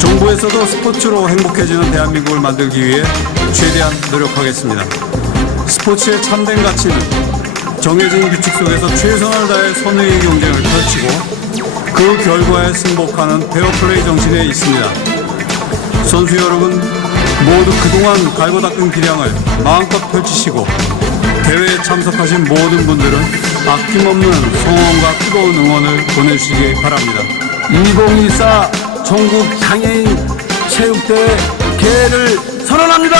정부에서도 스포츠로 행복해지는 대한민국을 만들기 위해 최대한 노력하겠습니다. 스포츠의 참된 가치는 정해진 규칙 속에서 최선을 다해 선의 경쟁을 펼치고 그 결과에 승복하는 페어플레이 정신에 있습니다. 선수 여러분 모두 그동안 갈고 닦은 기량을 마음껏 펼치시고 대회에 참석하신 모든 분들은 아낌없는 성원과 뜨거운 응원을 보내주시기 바랍니다. 2024 전국 장애인 체육대회 개회를 선언합니다.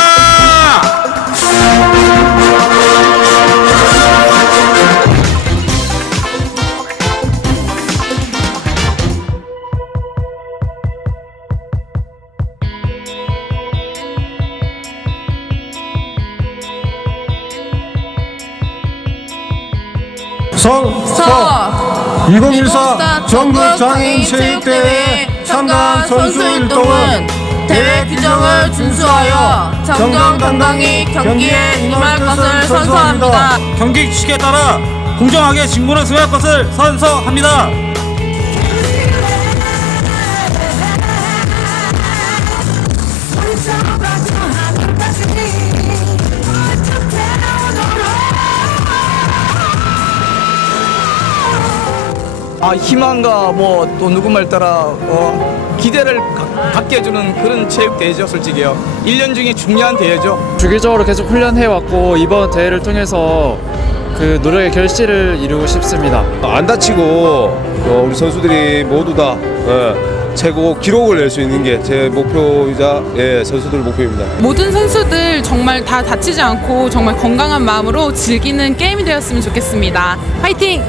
성, 서 2014 전국 장애인 체육대회 참가한 선수 일동은 대회 규정을 준수하여 정정 당당히 경기에 임할 것을 선서합니다. 경기 규칙에 따라 공정하게 진군을 수행할 것을 선서합니다. 아, 희망과 뭐 또 누구 말 따라 어, 기대를 가- 갖게 해주는 그런 체육 대회죠, 솔직히요. 1년 중에 중요한 대회죠. 주기적으로 계속 훈련해 왔고 이번 대회를 통해서 그 노력의 결실을 이루고 싶습니다. 안 다치고 어, 우리 선수들이 모두 다 예, 최고 기록을 낼 수 있는 게 제 목표이자 예, 선수들 목표입니다. 모든 선수들 정말 다 다치지 않고 정말 건강한 마음으로 즐기는 게임이 되었으면 좋겠습니다. 화이팅!